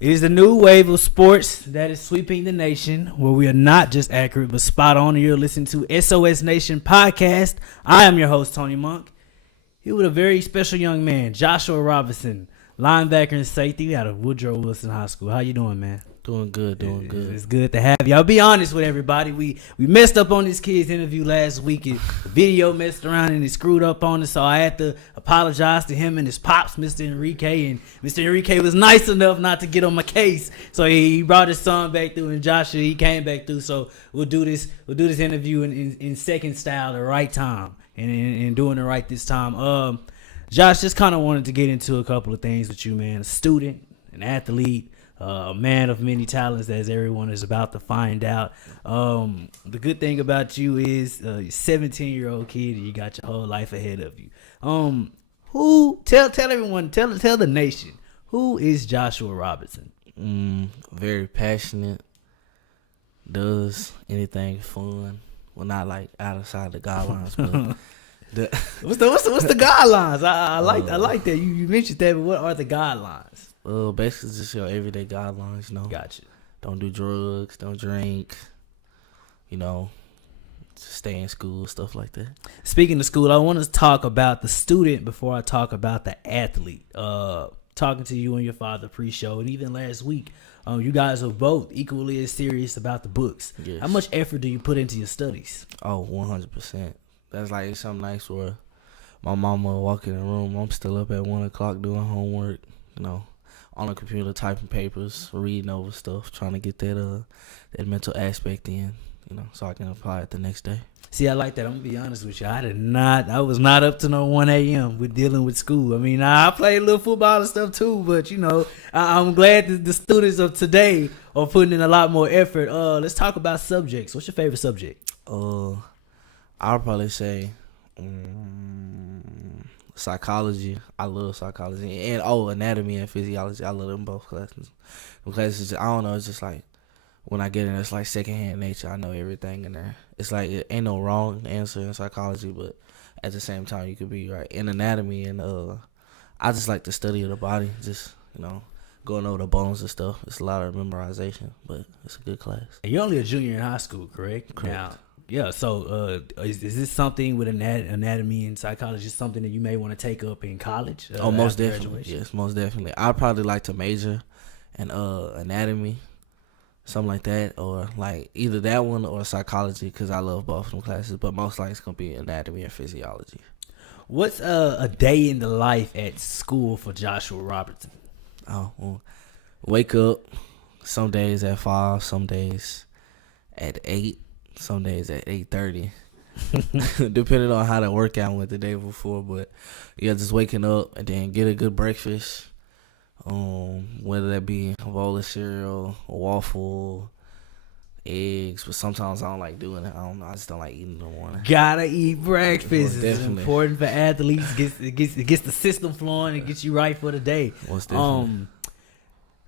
It is the new wave of sports that is sweeping the nation, where we are not just accurate but spot on. You're listening to SOS Nation Podcast. I am your host, Tony Monk. Here with a very special young man, Joshua Robertson, linebacker and safety out of Woodrow Wilson High School. How you doing, man? Doing good. It's good to have you. I'll be honest with everybody. We messed up on this kid's interview last week. The video messed around and it screwed up on us, so I had to apologize to him and his pops, Mr. Enrique. And Mr. Enrique was nice enough not to get on my case, so he brought his son back through, and Joshua, he came back through. So we'll do this interview in second style, the right time, and doing it right this time. Josh, just kind of wanted to get into a couple of things with you, man. A student, an athlete, a man of many talents, as everyone is about to find out. The good thing about you is you're a 17-year-old kid and you got your whole life ahead of you. Tell everyone, tell the nation, who is Joshua Robertson? Very passionate, does anything fun. Well, not like outside the guidelines, but what's the guidelines? I like that. You mentioned that, but what are the guidelines? Basically just your everyday guidelines, you know. Gotcha. Don't do drugs, don't drink, just stay in school, stuff like that. Speaking of school, I want to talk about the student before I talk about the athlete. Talking to you and your father pre-show, and even last week, you guys are both equally as serious about the books. Yes. How much effort do you put into your studies? Oh, 100%. That's like something nice where my mama walk in the room, I'm still up at 1 o'clock doing homework, on the computer typing papers, reading over stuff, trying to get that mental aspect in, so I can apply it the next day. See, I like that. I'm gonna be honest with you. I was not up to no 1 a.m. with dealing with school. I mean, I played a little football and stuff too, but I'm glad that the students of today are putting in a lot more effort. Let's talk about subjects. What's your favorite subject? I'll probably say psychology. I love psychology, and anatomy and physiology. I love them both classes. Because I don't know, it's just like when I get in, it's like secondhand nature. I know everything in there. It's like it ain't no wrong answer in psychology, but at the same time you could be right in anatomy. And I just like the study of the body, just going over the bones and stuff. It's a lot of memorization, but it's a good class. And you're only a junior in high school, correct? Correct. Now, yeah, so is this something with anatomy and psychology, something that you may want to take up in college? Most definitely. Graduation? Yes, most definitely. I'd probably like to major in anatomy, something like that, or like either that one or psychology, because I love both of them classes, but most likely it's going to be anatomy and physiology. What's a day in the life at school for Joshua Robertson? Wake up, some days at 5, some days at 8. Some days at 8:30, depending on how the workout went the day before. But yeah, just waking up and then get a good breakfast, whether that be a bowl of cereal, a waffle, eggs. But sometimes I don't like doing it. I don't know. I just don't like eating in the morning. Gotta eat breakfast. It's definitely important for athletes. It gets the system flowing. It gets you right for the day. Most definitely.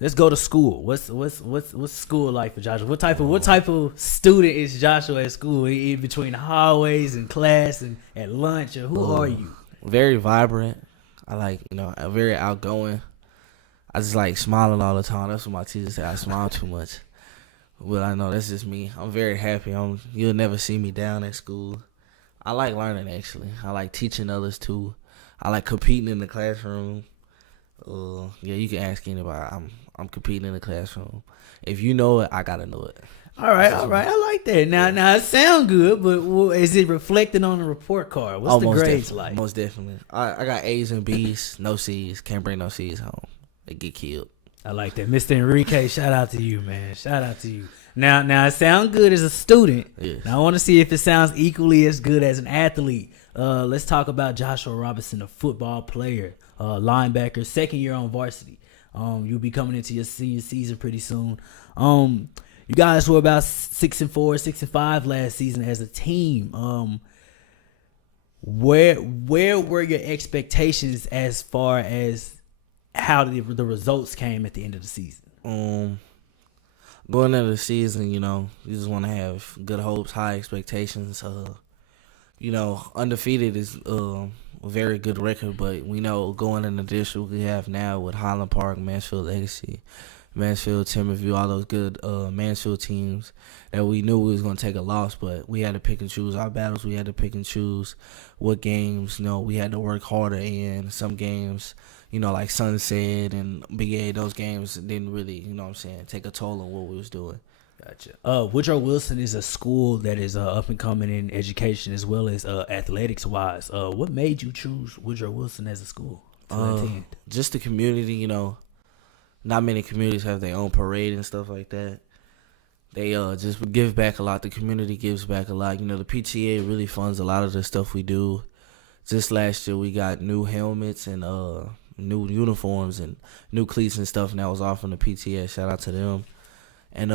Let's go to school. What's school like for Joshua? What type of student is Joshua at school? In between hallways and class and at lunch, or who are you? Very vibrant. I like very outgoing. I just like smiling all the time. That's what my teachers say. I smile too much, but I know that's just me. I'm very happy. You'll never see me down at school. I like learning actually. I like teaching others too. I like competing in the classroom. Yeah, you can ask anybody. I'm competing in the classroom. If you know it, I gotta know it. All right. I like that. Now it sounds good, but is it reflected on the report card? What's the grades like? Most definitely. I got A's and B's, no C's. Can't bring no C's home. They get killed. I like that, Mr. Enrique. Shout out to you, man. Shout out to you. Now it sounds good as a student. Yes. Now I want to see if it sounds equally as good as an athlete. Let's talk about Joshua Robertson, a football player, linebacker, second year on varsity. You'll be coming into your senior season pretty soon. You guys were about 6-4, 6-5 last season as a team. Where were your expectations as far as how the results came at the end of the season? Going into the season, you just want to have good hopes, high expectations. Undefeated is a very good record, but we know going in the district we have now with Highland Park, Mansfield Legacy, Mansfield, Timberview, all those good Mansfield teams that we knew we was gonna take a loss, but we had to pick and choose our battles. We had to pick and choose what games, we had to work harder in. Some games, like Sunset and Big A, those games didn't really, take a toll on what we was doing. Gotcha. Woodrow Wilson is a school that is up and coming in education as well as athletics wise. What made you choose Woodrow Wilson as a school to attend? Just the community, not many communities have their own parade and stuff like that. They just give back a lot. The community gives back a lot. The PTA really funds a lot of the stuff we do. Just last year we got new helmets and new uniforms and new cleats and stuff, and that was all from the PTA. Shout out to them. And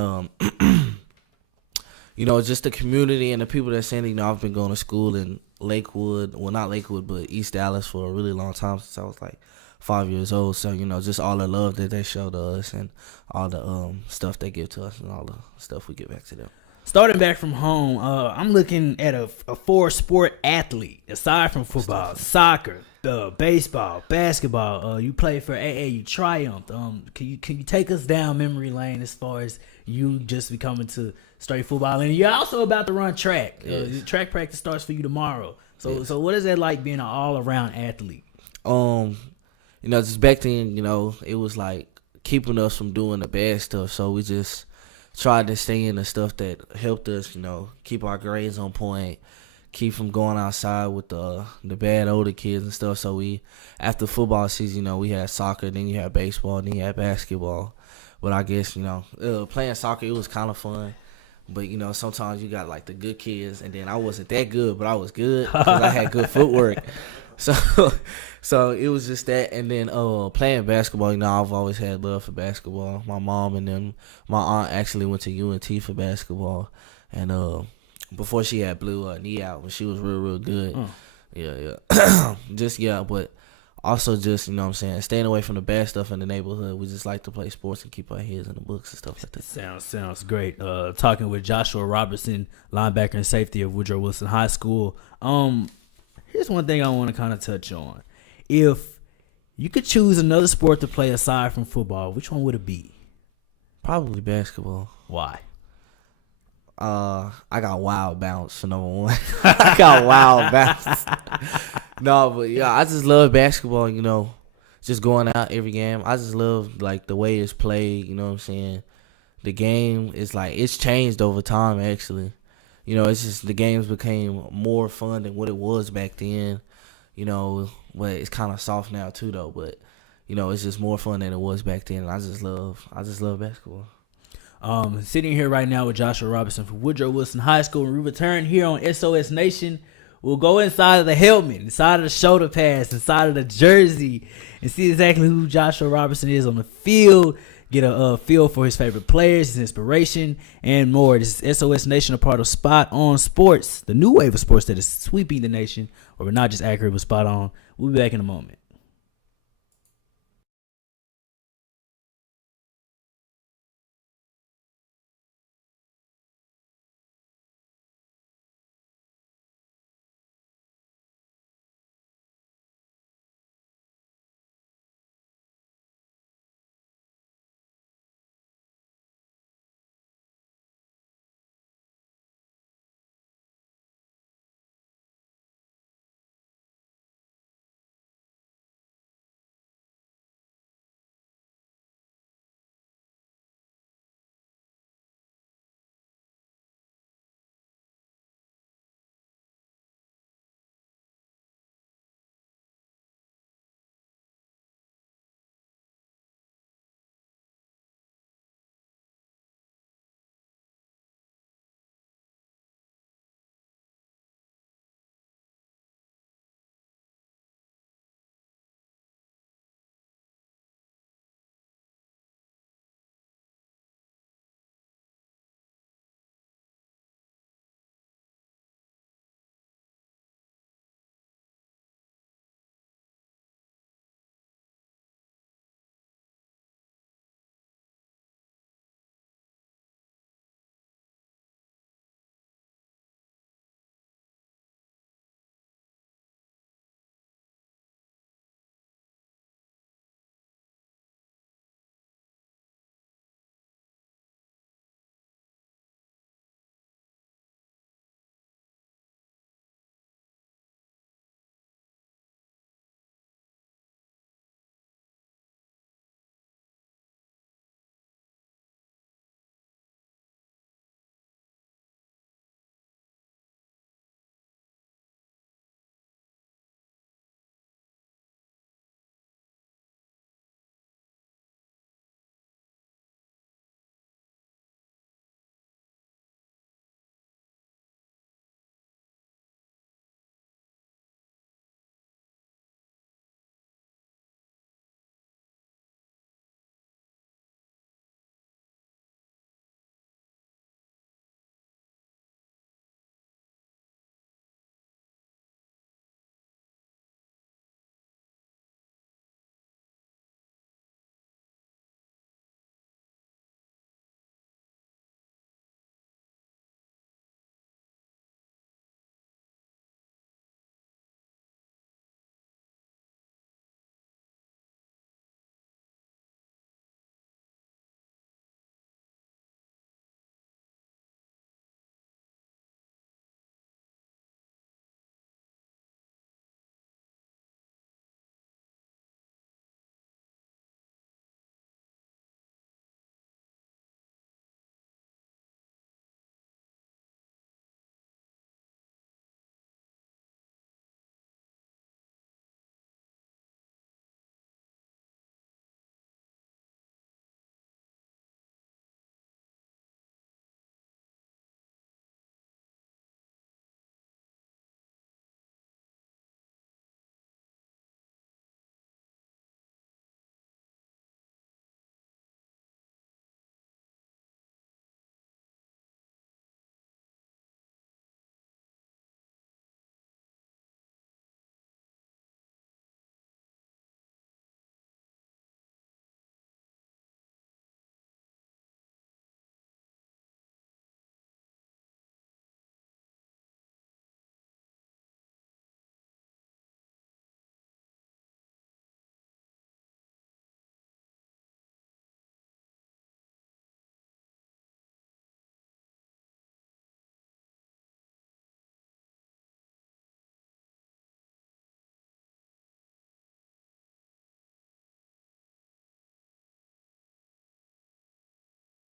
just the community and the people that saying, I've been going to school in Lakewood, well, not Lakewood, but East Dallas for a really long time, since I was like 5 years old. So, just all the love that they show to us and all the stuff they give to us and all the stuff we give back to them. Starting back from home, I'm looking at a four-sport athlete, aside from football, soccer, baseball, basketball. You played for AA, you triumphed. Can you take us down memory lane as far as you just becoming to straight football? And you're also about to run track. Yes. Track practice starts for you tomorrow. So, yes. So what is it like being an all-around athlete? Just back then, it was like keeping us from doing the bad stuff. So we just tried to stay in the stuff that helped us, keep our grades on point, keep from going outside with the bad older kids and stuff. So after football season, we had soccer, then you had baseball, then you had basketball. But I guess, playing soccer, it was kind of fun. But, sometimes you got like the good kids, and then I wasn't that good, but I was good because I had good footwork. So it was just that, and then playing basketball. I've always had love for basketball. My mom and then my aunt actually went to UNT for basketball, and before she had blew her knee out when she was real good. Yeah. But also just staying away from the bad stuff in the neighborhood. We just like to play sports and keep our heads in the books and stuff like that. Sounds great. Talking with Joshua Robertson, linebacker and safety of Woodrow Wilson High School. Here's one thing I want to kind of touch on. If you could choose another sport to play aside from football, which one would it be? Probably basketball. Why? I got wild bounce for number one. I got wild bounce. No, but yeah, I just love basketball, just going out every game. I just love like the way it's played, The game is like, it's changed over time actually. It's just the games became more fun than what it was back then. But it's kind of soft now too though. But it's just more fun than it was back then. And I just love basketball. Sitting here right now with Joshua Robertson from Woodrow Wilson High School. When we return here on SOS Nation, we'll go inside of the helmet, inside of the shoulder pads, inside of the jersey, and see exactly who Joshua Robertson is on the field. Get a feel for his favorite players, his inspiration, and more. This is SOS Nation, a part of Spot On Sports, the new wave of sports that is sweeping the nation, where we're not just accurate but spot on. We'll be back in a moment.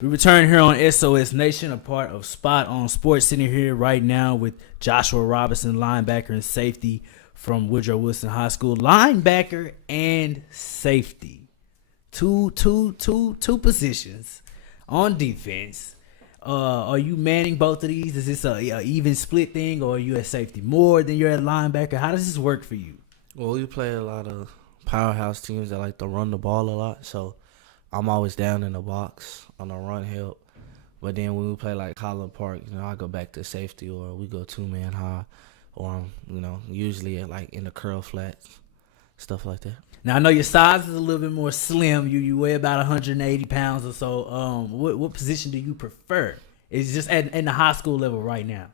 We return here on SOS Nation, a part of Spot on Sports, sitting here right now with Joshua Robertson, linebacker and safety from Woodrow Wilson High School. Linebacker and safety, two positions on defense. Are you manning both of these? Is this a even split thing, or are you at safety more than you're at linebacker? How does this work for you? Well, we play a lot of powerhouse teams that like to run the ball a lot, so I'm always down in the box on the run help. But then when we play like Collin Park, I go back to safety, or we go 2-man high, or usually like in the curl flats, stuff like that. Now I know your size is a little bit more slim. You weigh about 180 pounds or so. What position do you prefer? It's just at the high school level right now.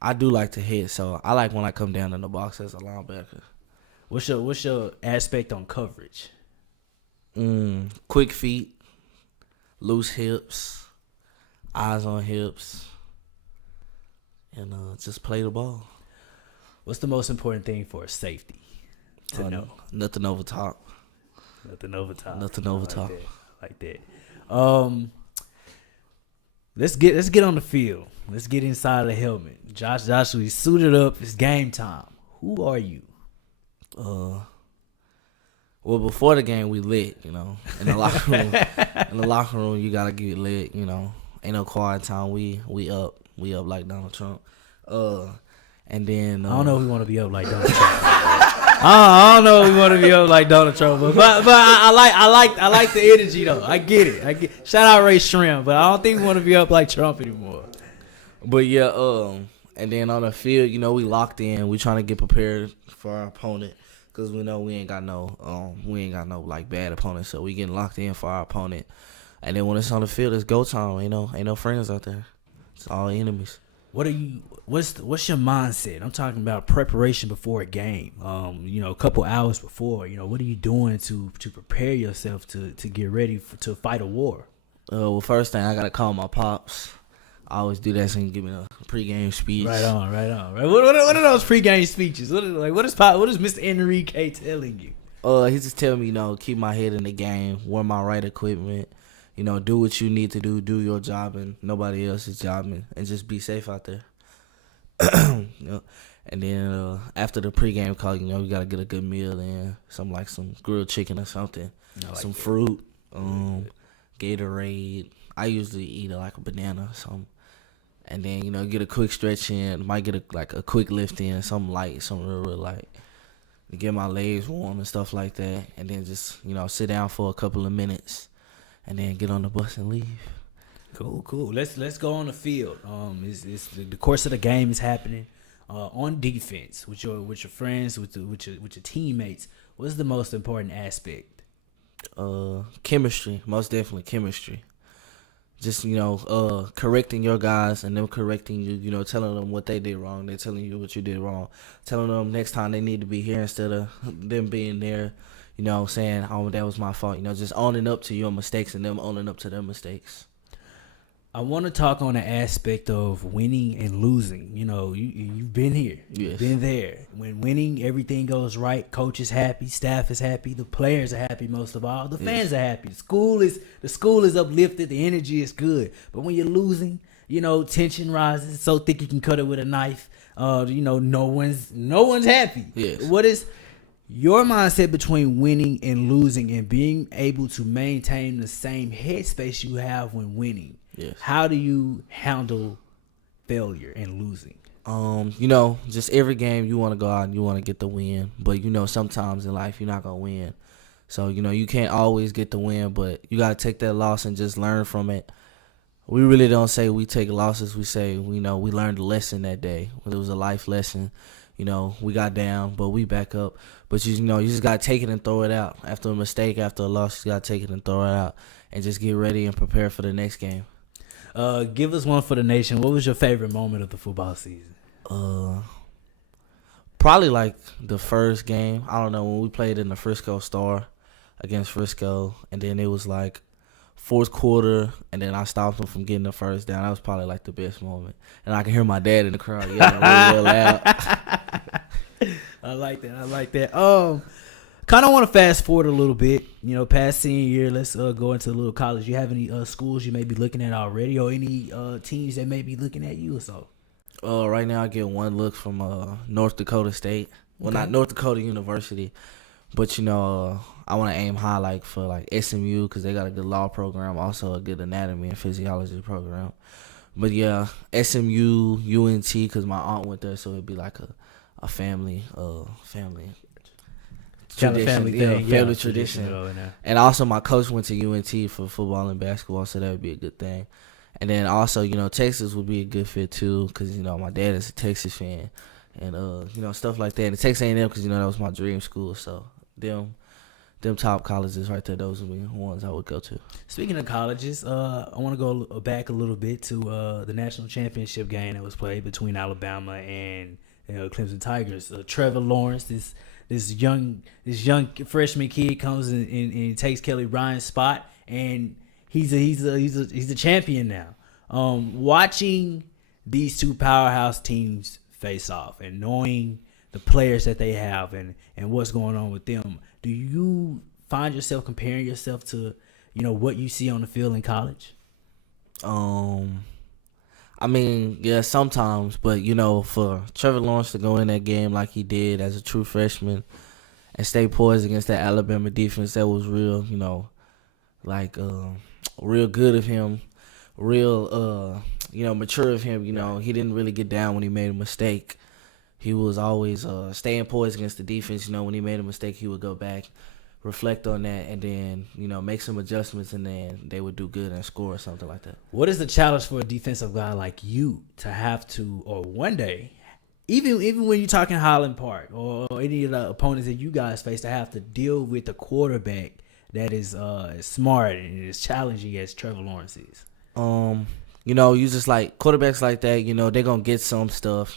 I do like to hit, so I like when I come down in the box as a linebacker. What's your aspect on coverage? Quick feet, loose hips, eyes on hips, and just play the ball. What's the most important thing for a safety to know? Nothing over top. Nothing over top. Nothing over top. Like that. Let's get on the field. Let's get inside the helmet. Joshua, he's suited up. It's game time. Who are you? Well, before the game, we lit, in the locker room. In the locker room, you gotta get lit, Ain't no quiet time. We up like Donald Trump. And then I don't know if we want to be up like Donald Trump. I don't know if we want to be up like Donald Trump, but I like the energy though. I get it. Shout out Ray Shrimp, but I don't think we want to be up like Trump anymore. But yeah, and then on the field, we locked in. We trying to get prepared for our opponent. Cause we know we ain't got no like bad opponents, so we getting locked in for our opponent. And then when it's on the field, it's go time. Ain't no friends out there. It's all enemies. What's your mindset? I'm talking about preparation before a game. A couple hours before. What are you doing to prepare yourself to get ready to fight a war? Well, first thing I gotta call my pops. I always do that so he can give me a pregame speech. Right on. Right. What are those pregame speeches? What is Mr. Enrique telling you? He's just telling me, keep my head in the game, wear my right equipment, do what you need to do your job and nobody else's job, and just be safe out there. And then after the pregame call, we gotta get a good meal in, some grilled chicken or something, some fruit, Gatorade. I usually eat like a banana or something. And then, get a quick stretch in. Might get a quick lift in, something light, something real light. To get my legs warm and stuff like that. And then just, sit down for a couple of minutes. And then get on the bus and leave. Cool. Let's go on the field. It's the course of the game is happening. On defense, with your friends, with your teammates. What's the most important aspect? Chemistry. Most definitely chemistry. Just, correcting your guys and them correcting you, telling them what they did wrong. They're telling you what you did wrong. Telling them next time they need to be here instead of them being there, saying, oh, that was my fault. Just owning up to your mistakes and them owning up to their mistakes. I want to talk on the aspect of winning and losing. You've been here. Yes. You've been there. When winning, everything goes right. Coach is happy. Staff is happy. The players are happy most of all. The fans are happy. The school is uplifted. The energy is good. But when you're losing, tension rises so thick you can cut it with a knife. No one's happy. Yes. What is your mindset between winning and losing and being able to maintain the same headspace you have when winning? Yes. How do you handle failure and losing? Just every game you want to go out and you want to get the win. But, sometimes in life you're not going to win. So, you can't always get the win, but you got to take that loss and just learn from it. We really don't say we take losses. We say, we learned a lesson that day. It was a life lesson. We got down, but we back up. But, you just got to take it and throw it out. After a mistake, after a loss, you got to take it and throw it out and just get ready and prepare for the next game. Give us one for the nation. What was your favorite moment of the football season? Probably like the first game. I don't know, when we played in the Frisco Star against Frisco, and then it was like fourth quarter, and then I stopped them from getting the first down. That was probably like the best moment. And I can hear my dad in the crowd yelling real loud. I like that. kind of want to fast forward a little bit. Past senior year. Let's go into a little college. You have any schools you may be looking at already, or any teams that may be looking at you or so? Right now I get one look from North Dakota State. Well, Okay. not North Dakota University, but I want to aim high for SMU because they got a good law program, also a good anatomy and physiology program. But yeah, SMU, UNT, because my aunt went there, so it'd be like a family tradition, Family thing, family tradition. going there. And also my coach went to UNT for football and basketball, so that would be a good thing. And then also, Texas would be a good fit too, because my dad is a Texas fan, and stuff like that. And Texas A&M, because that was my dream school. So them top colleges right there, those would be the ones I would go to. Speaking of colleges, I want to go back a little bit to the national championship game that was played between Alabama and Clemson Tigers. Trevor Lawrence, this young freshman kid, comes and takes Kelly Bryant's spot, and he's a champion now. Watching these two powerhouse teams face off and knowing the players that they have and what's going on with them, do you find yourself comparing yourself to what you see on the field in college? I mean, yeah, sometimes, but for Trevor Lawrence to go in that game like he did as a true freshman and stay poised against that Alabama defense, that was real, real good of him, real mature of him. He didn't really get down when he made a mistake. He was always staying poised against the defense. When he made a mistake, he would go back, reflect on that, and then make some adjustments, and then they would do good and score or something like that. What is the challenge for a defensive guy like you to have to, or one day, even when you're talking Highland Park or any of the opponents that you guys face, to have to deal with a quarterback that is as smart and as challenging as Trevor Lawrence is? You just like quarterbacks like that. They're gonna get some stuff.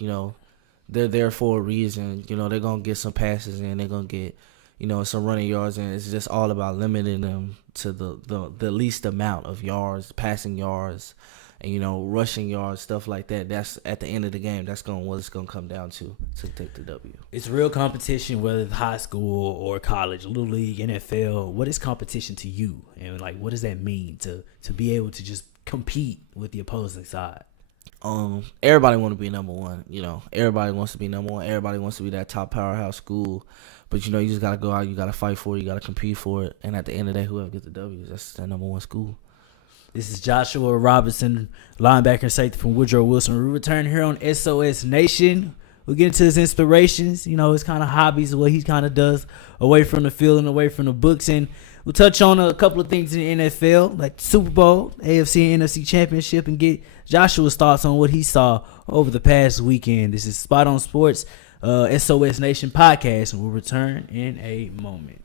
They're there for a reason. They're going to get some passes in. They're going to get, some running yards in. It's just all about limiting them to the least amount of yards, passing yards, and, rushing yards, stuff like that. That's at the end of the game. That's what it's going to come down to take the W. It's real competition, whether it's high school or college, Little League, NFL. What is competition to you? And, what does that mean to be able to just compete with the opposing side? Everybody want to be number one. Everybody wants to be number one. Everybody wants to be that top powerhouse school. But you just gotta go out. You gotta fight for it. You gotta compete for it. And at the end of the day, whoever gets the W, that's that number one school. This is Joshua Robertson, linebacker and safety from Woodrow Wilson. We return here on SOS Nation. We'll get into his inspirations, his kind of hobbies, what he kind of does away from the field and away from the books. And we'll touch on a couple of things in the NFL, like the Super Bowl, AFC and NFC Championship, and get Joshua's thoughts on what he saw over the past weekend. This is Spot on Sports, SOS Nation podcast, and we'll return in a moment.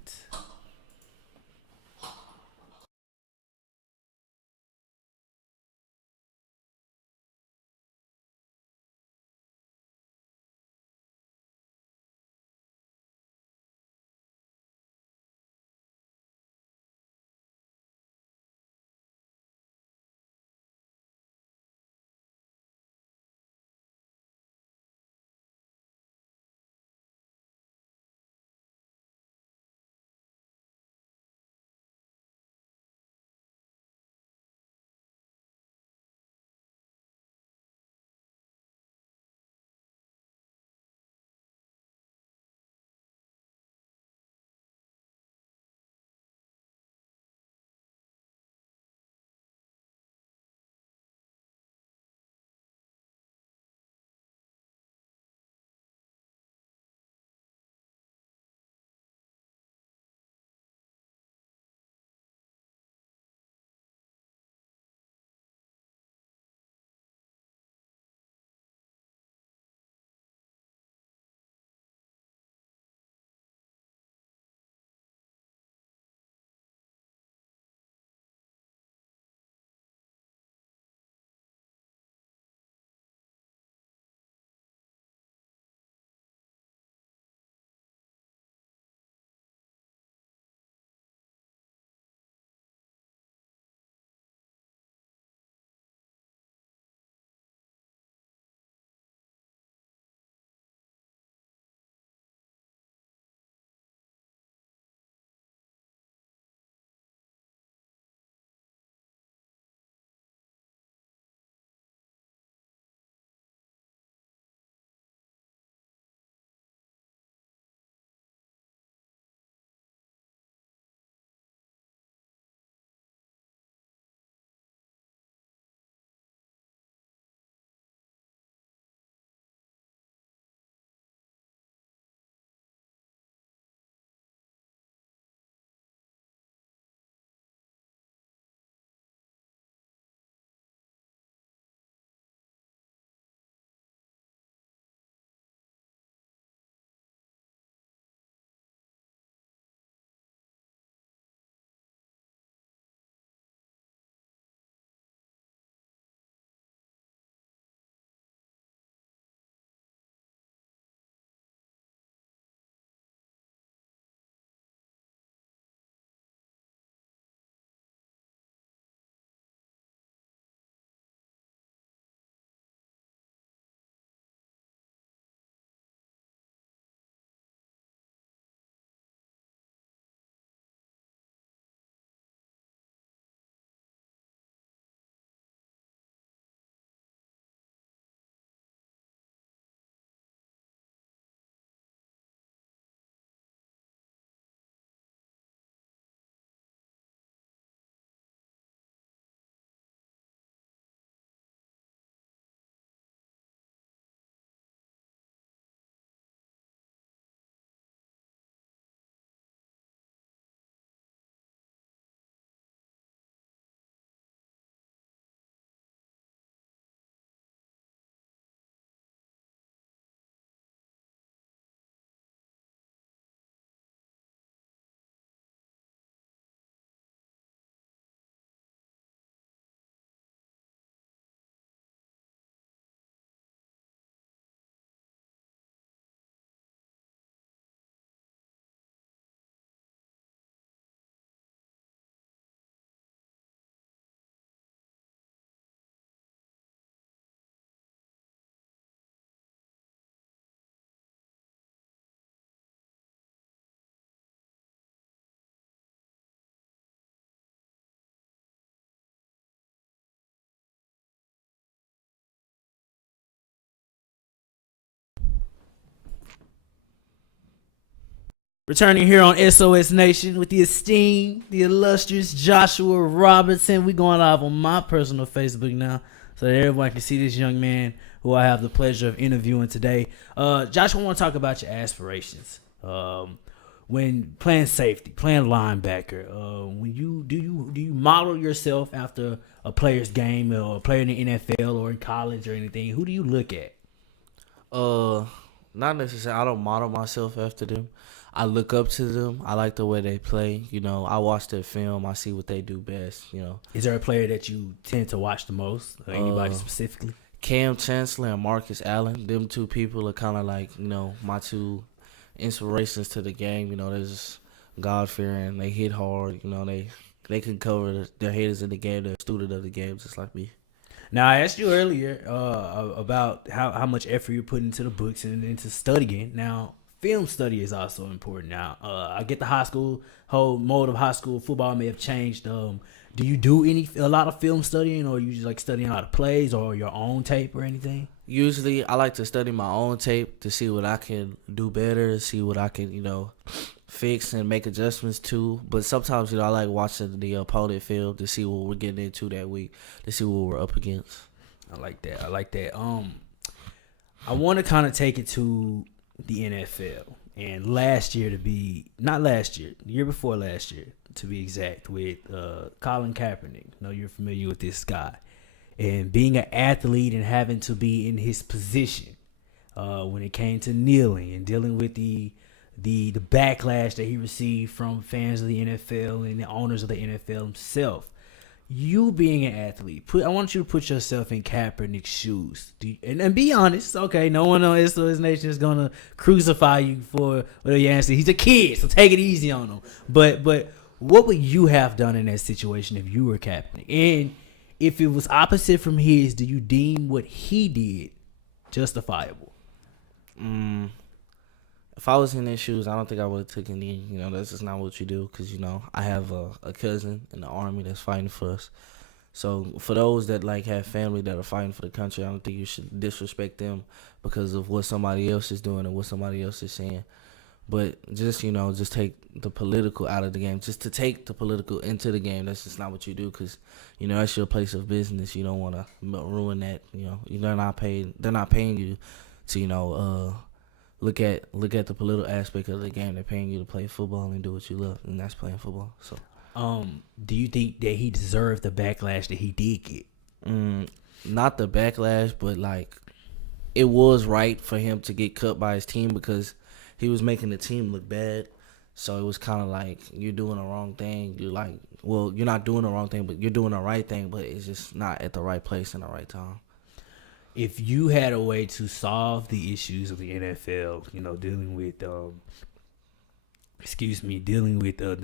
Returning here on SOS Nation with the esteemed, the illustrious Joshua Robertson. We going live on my personal Facebook now, so that everyone can see this young man who I have the pleasure of interviewing today. Joshua, I want to talk about your aspirations. When playing safety, playing linebacker, when you do you model yourself after a player's game or a player in the NFL or in college or anything? Who do you look at? Not necessarily. I don't model myself after them. I look up to them. I like the way they play. You know, I watch their film. I see what they do best. You know, is there a player that you tend to watch the most? Or anybody specifically? Cam Chancellor and Marcus Allen. Them two people are kind of like, you know, my two inspirations to the game. You know, they're just God-fearing. They hit hard. You know, they can cover their headers in the game. They're a student of the game, just like me. Now, I asked you earlier about how much effort you're putting into the books and into studying. Now, film study is also important. Now, I get the whole mode of high school football may have changed. Do you do a lot of film studying, or you just like studying a lot of plays or your own tape or anything? Usually, I like to study my own tape to see what I can do better, see what I can, you know, fix and make adjustments to. But sometimes, you know, I like watching the opponent film to see what we're getting into that week, to see what we're up against. I like that. I want to kind of take it to the NFL. And the year before last year, to be exact, with Colin Kaepernick. I know you're familiar with this guy. And being an athlete and having to be in his position when it came to kneeling and dealing with the backlash that he received from fans of the NFL and the owners of the NFL himself. You being an athlete, I want you to put yourself in Kaepernick's shoes. And be honest, okay, no one on SOS Nation is going to crucify you for whatever your answer. He's a kid, so take it easy on him. But what would you have done in that situation if you were Kaepernick? And if it was opposite from his, do you deem what he did justifiable? If I was in their shoes, I don't think I would have taken knee. You know, that's just not what you do because, you know, I have a cousin in the Army that's fighting for us. So for those that, like, have family that are fighting for the country, I don't think you should disrespect them because of what somebody else is doing and what somebody else is saying. But just, you know, just take the political out of the game. Just to take the political into the game, that's just not what you do because, you know, that's your place of business. You don't want to ruin that. You know, they're not paying you to, you know, look at the political aspect of the game. They're paying you to play football and do what you love, and that's playing football. So, do you think that he deserved the backlash that he did get? Not the backlash, but like it was right for him to get cut by his team because he was making the team look bad. So it was kind of like you're doing the wrong thing. You're like, well, you're not doing the wrong thing, but you're doing the right thing, but it's just not at the right place in the right time. If you had a way to solve the issues of the NFL, you know, dealing with the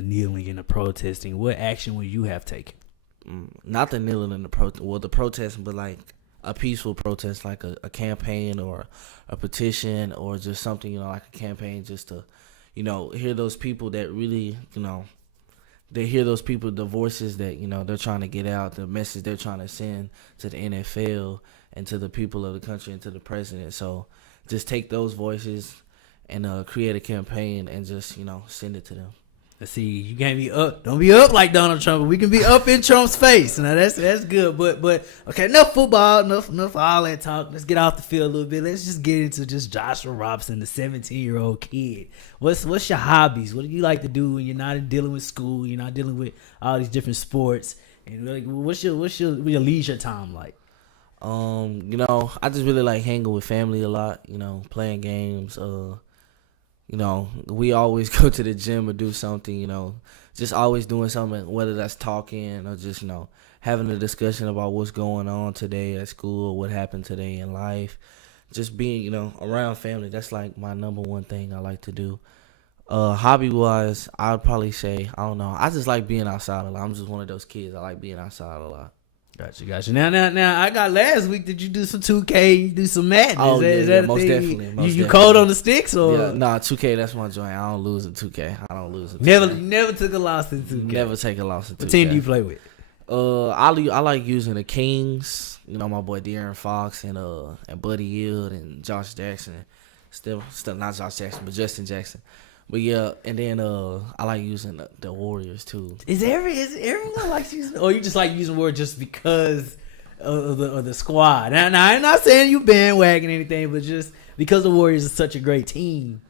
kneeling and the protesting, what action would you have taken? Not the kneeling and the protesting, but like a peaceful protest, like a campaign or a petition or just something, you know, like a campaign just to, you know, hear those people that really, you know, they hear those people, the voices that, you know, they're trying to get out, the message they're trying to send to the NFL and to the people of the country and to the president. So just take those voices and create a campaign and just, you know, send it to them. Let's see, you can't be up. Don't be up like Donald Trump, but we can be up in Trump's face. Now that's good. But okay, enough football, enough all that talk. Let's get off the field a little bit. Let's just get into just Joshua Robertson, the 17-year-old kid. What's your hobbies? What do you like to do when you're not dealing with school? You're not dealing with all these different sports. And like, what's your leisure time like? You know, I just really like hanging with family a lot. You know, playing games. You know, we always go to the gym or do something, you know, just always doing something, whether that's talking or just, you know, having a discussion about what's going on today at school, what happened today in life. Just being, you know, around family. That's like my number one thing I like to do. Hobby-wise, I'd probably say, I don't know, I just like being outside a lot. I'm just one of those kids. I like being outside a lot. Gotcha. Now, I got last week. Did you do some 2K? You do some Madden? Oh, is that most thing? definitely. You cold on the sticks or? Yeah, nah, 2K, that's my joint. I don't lose in 2K. I don't lose in 2K. You never took a loss in 2K? Never take a loss in 2K. What team do you play with? I like using the Kings. You know, my boy De'Aaron Fox and Buddy Yield and Josh Jackson. Still not Josh Jackson, but Justin Jackson. But yeah, and then I like using the Warriors too. Is everyone likes using, or you just like using Warriors just because of the squad? Now I'm not saying you bandwagon anything, but just because the Warriors is such a great team,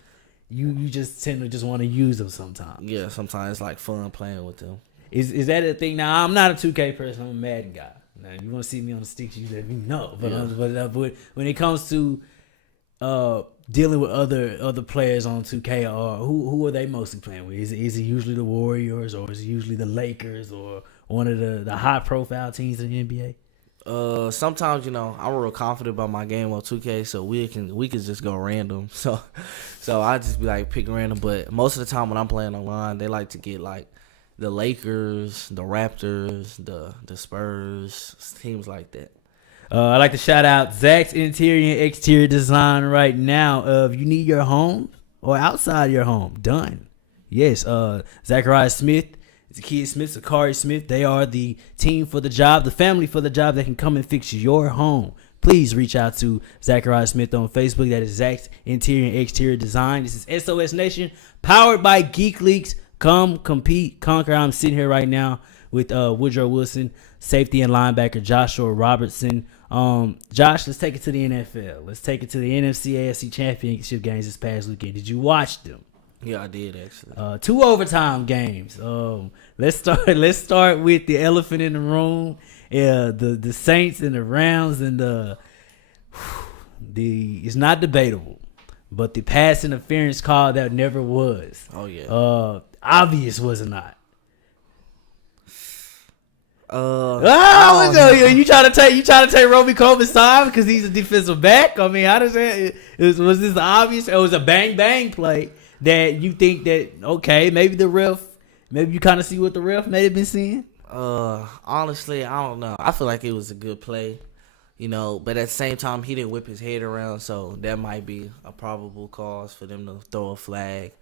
you just tend to just want to use them sometimes. Yeah, sometimes it's like fun playing with them. Is that a thing? Now I'm not a 2K person. I'm a Madden guy. Now you want to see me on the sticks, you let me know. But when it comes to dealing with other players on 2K, or who are they mostly playing with? Is it usually the Warriors, or is it usually the Lakers, or one of the high profile teams in the NBA? Sometimes I'm real confident about my game on 2K, so we can just go random. So I just be like pick random. But most of the time when I'm playing online, they like to get like the Lakers, the Raptors, the Spurs, teams like that. I'd like to shout out Zach's Interior and Exterior Design right now. If you need your home or outside your home done, yes, Zachariah Smith, Zakiya Smith, Zakari Smith, they are the team for the job, the family for the job that can come and fix your home. Please reach out to Zachariah Smith on Facebook. That is Zach's Interior and Exterior Design. This is SOS Nation, powered by GeekLetes. Come, compete, conquer. I'm sitting here right now with Woodrow Wilson, safety and linebacker Joshua Robertson. Josh, let's take it to the NFL. Let's take it to the NFC AFC Championship games this past weekend. Did you watch them? Yeah, I did actually. 2 overtime games. Let's start with the elephant in the room. Yeah, the Saints and the Rams, and the it's not debatable, but the pass interference call that never was. Oh yeah. Obvious, was it not? You trying to take Roby Coleman's side because he's a defensive back? I mean, how does that? Was this obvious? It was a bang play that you think that okay, maybe you kind of see what the ref may have been seeing. Honestly, I don't know. I feel like it was a good play, but at the same time, he didn't whip his head around, so that might be a probable cause for them to throw a flag.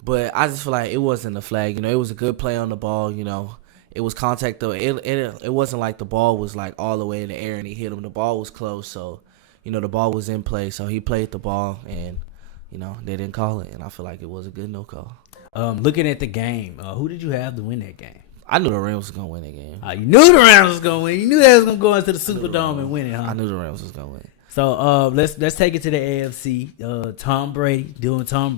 But I just feel like it wasn't a flag. It was a good play on the ball. It was contact though. It wasn't like the ball was like all the way in the air and he hit him. The ball was close, so the ball was in play. So he played the ball, and they didn't call it. And I feel like it was a good no call. Looking at the game, who did you have to win that game? I knew the Rams was gonna win that game. You knew the Rams was gonna win. You knew they was gonna go into the Superdome and win it, huh? I knew the Rams was gonna win. So let's take it to the AFC. Tom Brady doing Tom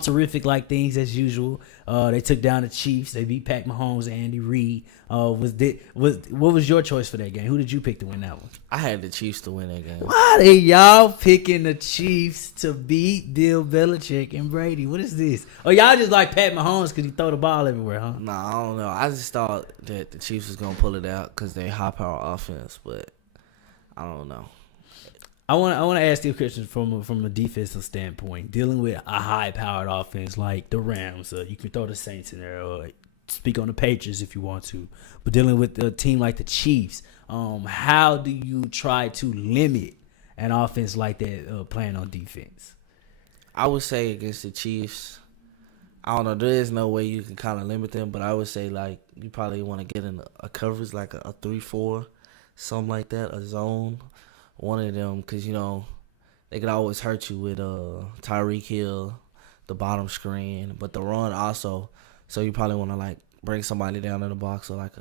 terrific like things as usual. They took down the Chiefs. They beat Pat Mahomes and Andy Reid. What was your choice for that game? Who did you pick to win that one? I had the Chiefs to win that game. Why are y'all picking the Chiefs to beat Bill Belichick and Brady? What is this? Oh, y'all just like Pat Mahomes because he throw the ball everywhere, huh? Nah, I don't know. I just thought that the Chiefs was gonna pull it out because they high power offense, but I don't know. I want to ask you a question from a defensive standpoint. Dealing with a high-powered offense like the Rams, you can throw the Saints in there, or speak on the Patriots if you want to. But dealing with a team like the Chiefs, how do you try to limit an offense like that playing on defense? I would say against the Chiefs, I don't know. There is no way you can kind of limit them, but I would say like you probably want to get in a coverage like a 3-4, something like that, a zone. One of them, because they could always hurt you with Tyreek Hill, the bottom screen, but the run also. So you probably want to like bring somebody down in the box, or like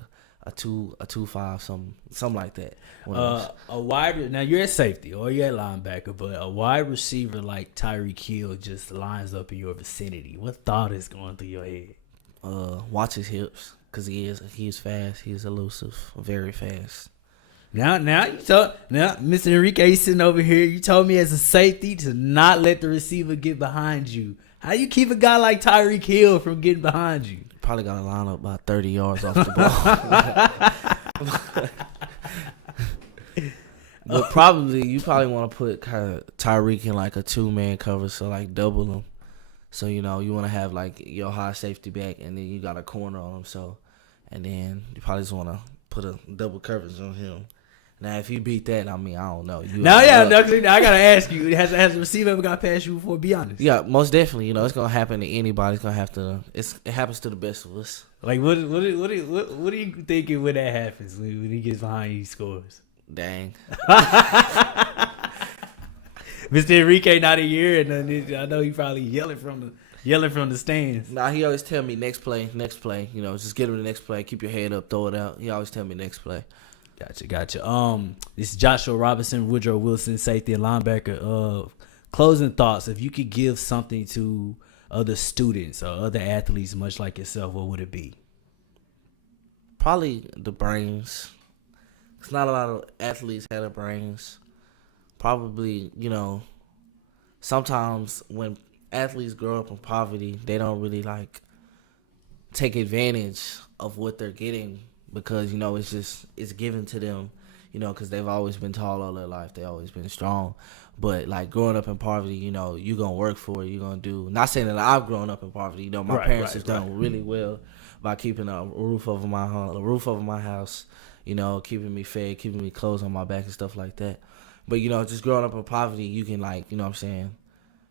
a 2-5, something like that. A wide, now you're at safety or you're at linebacker, but a wide receiver like Tyreek Hill just lines up in your vicinity. What thought is going through your head? Watch his hips, because he is fast. He's elusive, very fast. Now, Mr. Enrique sitting over here. You told me as a safety to not let the receiver get behind you. How you keep a guy like Tyreek Hill from getting behind you? Probably got to line up about 30 yards off the ball. But you probably want to put kind of Tyreek in like a 2-man cover, so like double him. So you want to have like your high safety back, and then you got a corner on him. So, and then you probably just want to put a double coverage on him. Now, if you beat that, I mean, I don't know. I gotta ask you: Has the receiver ever got past you before? Be honest. Yeah, most definitely. It's gonna happen to anybody. It's gonna have to. It happens to the best of us. Like, what are you thinking when that happens? When he gets behind you, he scores. Dang. Mr. Enrique not a year, and I know he probably yelling from Yelling from the stands. Nah, he always tell me next play. You know, just get him the next play. Keep your head up, throw it out. He always tell me next play. Gotcha. This is Joshua Robertson, Woodrow Wilson, safety and linebacker. Closing thoughts. If you could give something to other students or other athletes, much like yourself, what would it be? Probably the brains. It's not a lot of athletes have the brains. Probably, you know, sometimes when athletes grow up in poverty, they don't really like take advantage of what they're getting because, you know, it's given to them, you know, because they've always been tall all their life. They've always been strong. But, like, growing up in poverty, you know, you're going to work for it. You're going to do, not saying that I've grown up in poverty. You know, my parents have done really well by keeping a roof over my home, a roof over my house, you know, keeping me fed, keeping me clothes on my back and stuff like that. But, you know, just growing up in poverty, you can, like, you know what I'm saying,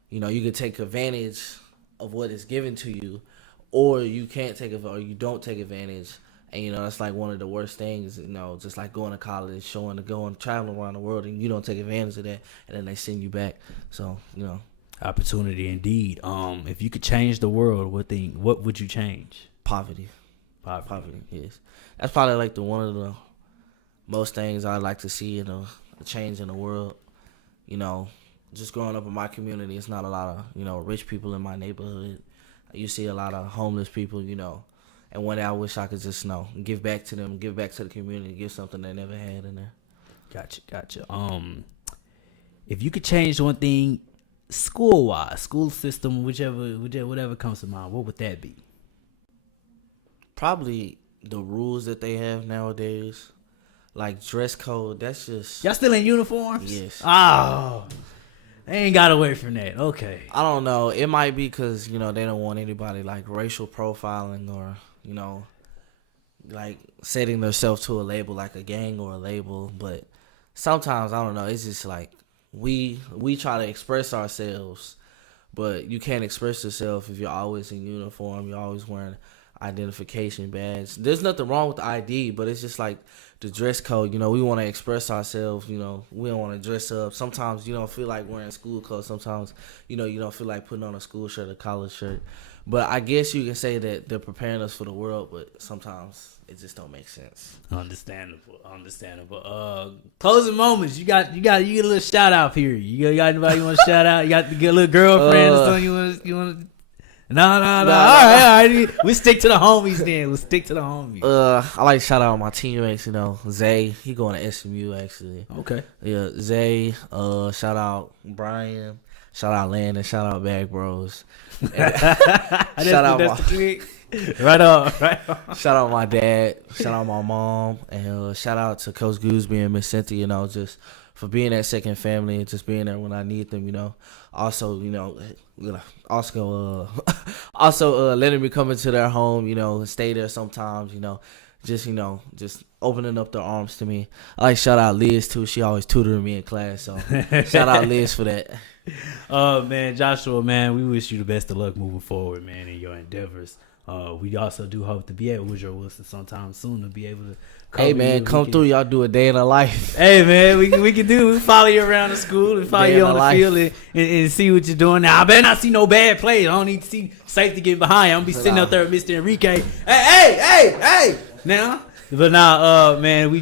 you know, you can take advantage of what is given to you, or you can't take it, or you don't take advantage. And, you know, that's like one of the worst things, you know, just like going to college, traveling around the world, and you don't take advantage of that, and then they send you back. So, you know. Opportunity indeed. If you could change the world, what would you change? Poverty, yes. That's probably like one of the most things I'd like to see in a change in the world. You know, just growing up in my community, it's not a lot of, you know, rich people in my neighborhood. You see a lot of homeless people, you know. And one day I wish I could just, you know, give back to them, give back to the community, give something they never had in there. Gotcha. If you could change one thing, school-wise, school system, whatever comes to mind, what would that be? Probably the rules that they have nowadays, like dress code. That's just y'all still in uniforms? Yes. Oh, they ain't got away from that. Okay. I don't know. It might be because, you know, they don't want anybody like racial profiling or, you know, like setting themselves to a label like a gang or a label. But sometimes, I don't know, it's just like we try to express ourselves, but you can't express yourself if you're always in uniform, you're always wearing identification badge. There's nothing wrong with the ID, but it's just like the dress code. You know, we want to express ourselves. You know, we don't want to dress up. Sometimes you don't feel like wearing school clothes. Sometimes, you know, you don't feel like putting on a school shirt or college shirt. But I guess you can say that they're preparing us for the world, but sometimes it just don't make sense. Understandable. Closing moments. You get a little shout out period. You got anybody you want to shout out? You got a little girlfriend or something you want to? No. All right. We stick to the homies then. We'll stick to the homies. I like to shout out my teammates, you know. Zay, he going to SMU actually. Okay. Yeah, Zay, shout out Brian, shout out Landon, shout out Bag Bros. Shout out Right on. Shout out my dad, shout out my mom, and shout out to Coach Gooseby and Miss Cynthia, you know, just for being that second family and just being there when I need them, you know. Also, you know, also letting me come into their home, you know, and stay there sometimes, you know, just opening up their arms to me. I like shout out Liz too. She always tutoring me in class, so shout out Liz for that. Oh man, Joshua, man, we wish you the best of luck moving forward, man, in your endeavors. We also do hope to be at Woodrow Wilson sometime soon to be able to cover. Hey man, come through. Y'all do a day in the life. Hey man, we follow you around the school and follow you on the field and see what you're doing. Now I better not see no bad plays. I don't need to see safety getting behind. I'm gonna be sitting up there with Mr. Enrique. Hey. Now. But now, man, we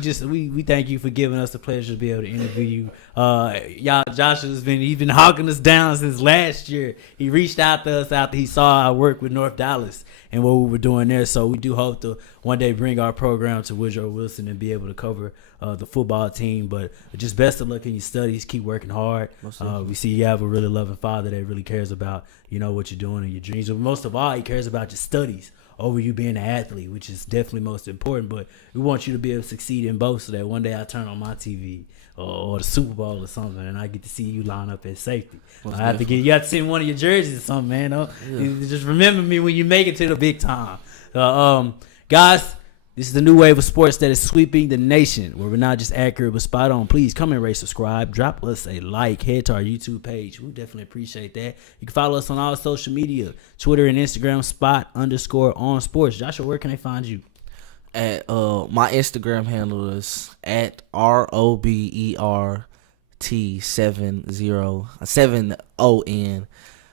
thank you for giving us the pleasure to be able to interview you. Joshua's been hawking us down since last year. He reached out to us after he saw our work with North Dallas and what we were doing there. So we do hope to one day bring our program to Woodrow Wilson and be able to cover the football team. But just best of luck in your studies. Keep working hard. We see you have a really loving father that really cares about, you know, what you're doing and your dreams. But most of all, he cares about your studies over you being an athlete, which is definitely most important. But we want you to be able to succeed in both so that one day I turn on my TV or the Super Bowl or something and I get to see you line up at safety. You have to send one of your jerseys or something, man. Just remember me when you make it to the big time. Guys, this is the new wave of sports that is sweeping the nation, where we're not just accurate but spot on. Please come and rate, subscribe, drop us a like, head to our YouTube page. We definitely appreciate that. You can follow us on all social media, Twitter and Instagram, _on sports. Joshua, where can they find you? At my Instagram handle is at ROBERT707ON.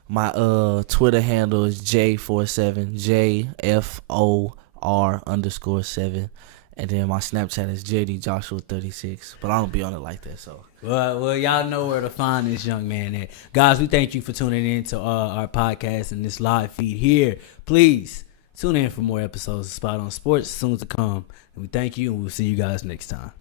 My Twitter handle is J47 JFOR_7, and then my Snapchat is JD Joshua 36. But I don't be on it like that, so. Well, y'all know where to find this young man at. Guys, we thank you for tuning in to our podcast and this live feed here. Please tune in for more episodes of Spot on Sports soon to come. And we thank you, and we'll see you guys next time.